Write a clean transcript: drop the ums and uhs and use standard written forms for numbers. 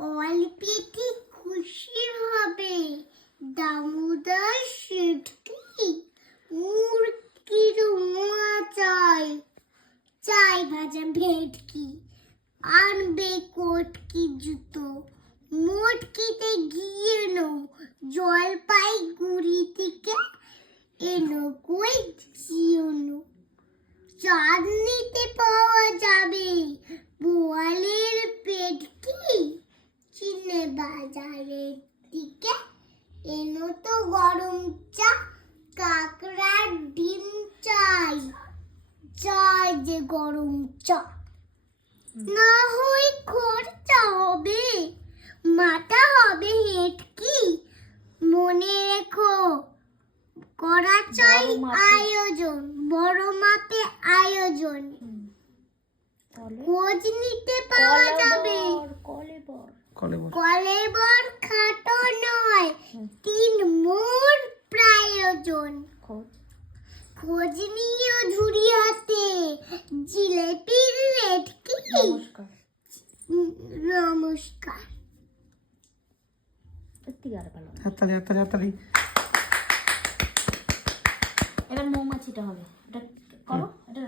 অল্পেতে খুশি হবে দামোদর সিটকি মুরগির মোয়া চাই চাই ভাজা ভেটকি আনবে কোটকি জুতো মোটকিতে গিয়ে নো জলপাইগুড়ি থেকে এনো কই জিওনো চাঁদনিতে পাওয়া যাবে বোয়ালের পেটকি চিনে বাজারের দিকে এনো তো গরম চা কাকড়ার ডিম চাই চাই যে গরম চা না হয় খরচা হবে মাটা হবে হেটকি মনে রেখো করা চাই আয়োজন বড় মাপে আয়োজন খোঁজ নিতে পাওয়া যাবে কলের বর খাটো নয় 3 মোর প্রয়োজন খোঁজ নিও ঝুড়ি হাতে জিলেপির লেটকি নমস্কার হাততালি এবার মৌমাছিটা হবে এটা করো এটা